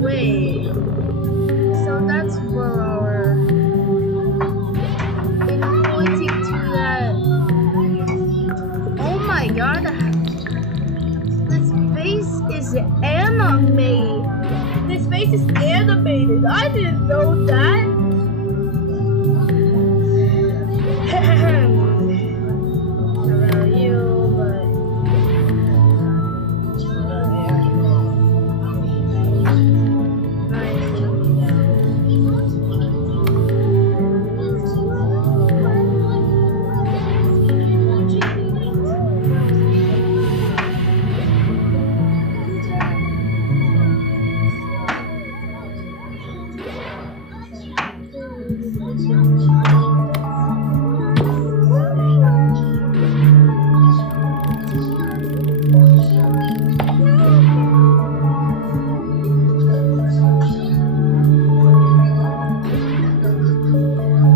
Wait, so that's where our pointing to that. Oh my god, this face is anime. This face is animated. I didn't know that. About you, but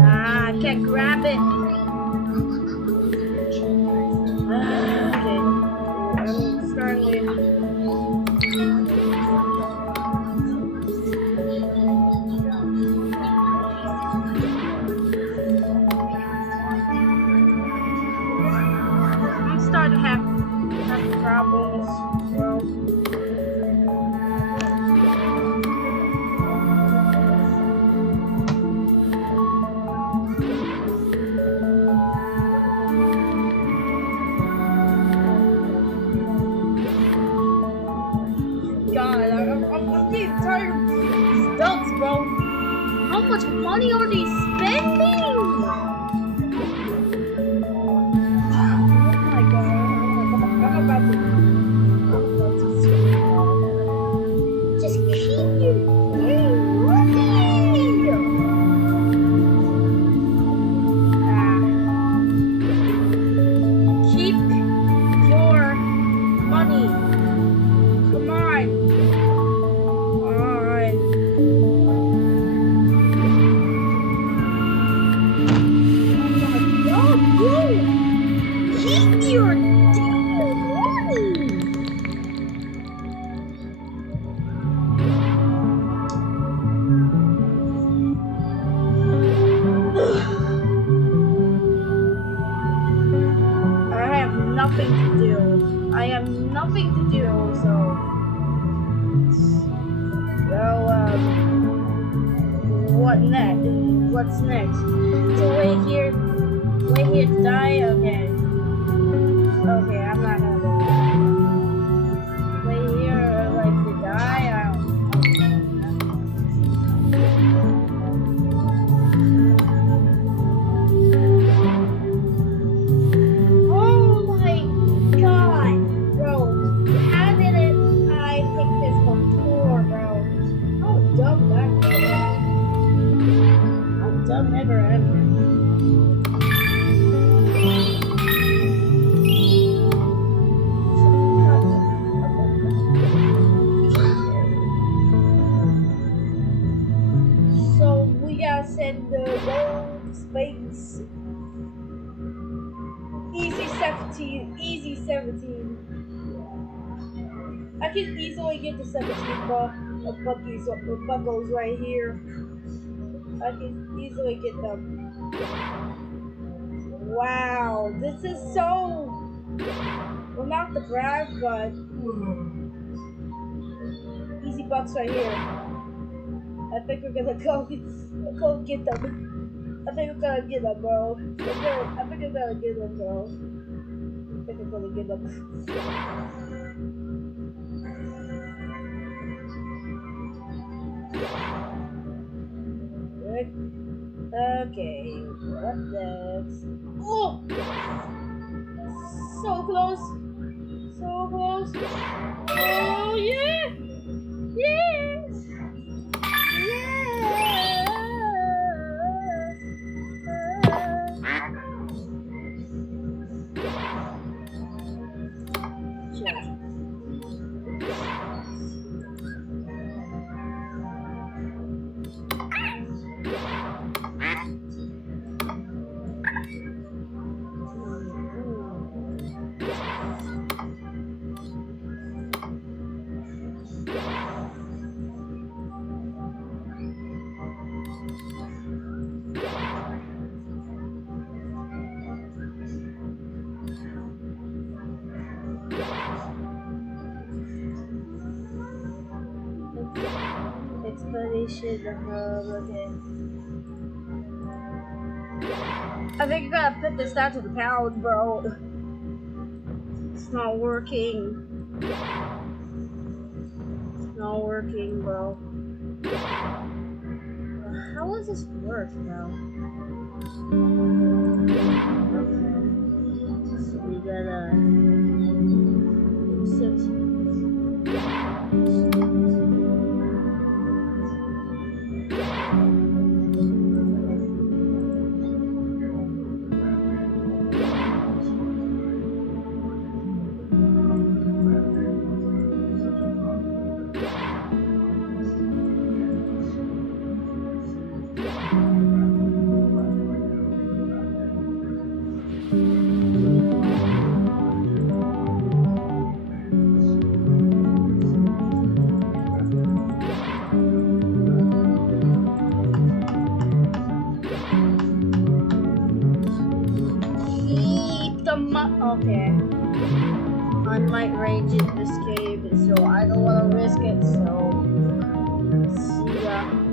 I can't grab it. Okay, I'm starting with. I'm starting to have problems. God, I'm getting tired of these ducks, bro. How much money are they spending? Oh my god. I'm about to just keep your game running. Keep your money. Come on. Alright. Keep your damn money. I have nothing to do. I have nothing to do, so. Well, what next? What's next? So wait here to die? Okay. Okay, I'm not gonna do that. Wait here, like, to die? I don't. Oh my god, bro. How didn't I pick this before, bro? How dumb that is. How dumb ever ever. So we gotta send the road space. Easy 17. Easy 17. I can easily get the 17 buckles right here. I can easily get them. Wow, this is so. Well, not the brag, but easy bucks right here. I think we're gonna go get them. I think we're gonna get them, bro. I think we're gonna get them, bro. I think we're gonna get them. Okay, what next? Oh! So close! So close! Oh yeah! Yes! Yes! Station, the hub, okay. I think you gotta put this down to the pound, bro. It's not working. It's not working, bro. How does this work, bro? Okay. So we gotta fix it. Okay. Unlight range in this cave, so I don't want to risk it, so see ya.